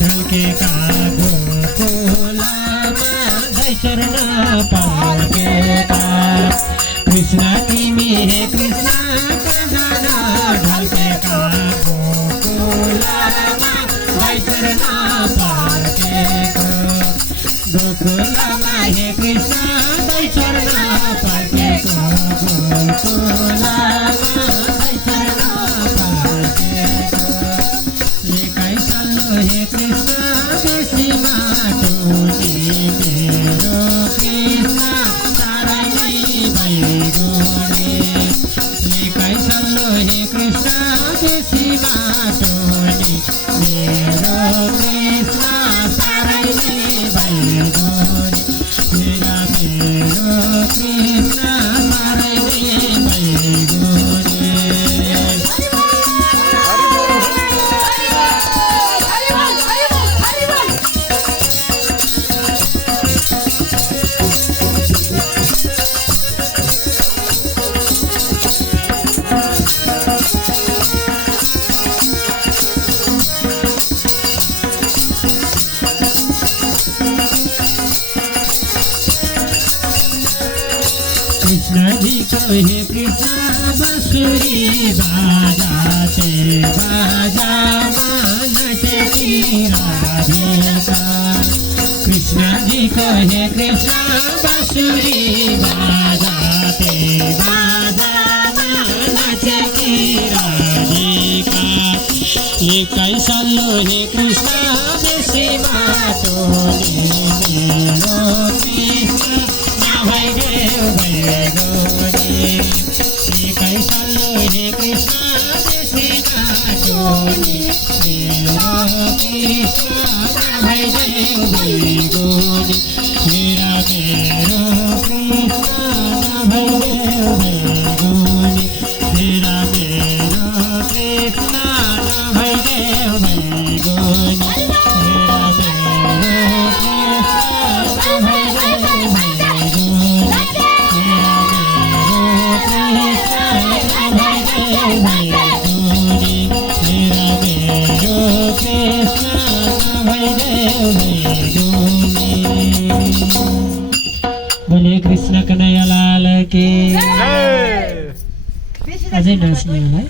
ढल्केका गोकुलमा जय चरण पल्केका कृष्ण तिमी हे कृष्ण कहाँ ढल्केका गोकुलमा जय चरण पल्केका गोकुलमा हे कृष्ण जय चरण पल्केको गोकुलमा जय चरण पल्केको लेकै सल्लो हे कृष्ण बेसी माटोली मेरो कृष्ण सारै नै भइगोले लेकै सल्लो हे कृष्ण बेसी माटोली मेरो कृष्ण सारै नै भइगोले मेरा मेरो कृष्ण सारै नै भइगोले कृष्ण जी को हे कृष्ण बांसुरी बाजाते बाजा मानते राधिका कृष्ण जी को हे कृष्ण बांसुरी बाजाते बाजा मानते राधिका लेकै सल्लो हे कृष्ण बेसी माटोले मेरो कृष्ण भइदेऊ भइगोले लेकै सल्लो हे कृष्ण बेसी माटोले मेरो कृष्ण भइदेऊ भइगोले मेरा मेरो कृष्ण भइदेऊ भइगोले मेरा मेरो कृष्ण भइदेऊ भइगोले मेरा मेरो कृष्ण भइदेऊ बोले कृष्ण कन्हैया लाल की अझै नाच्ने होला है।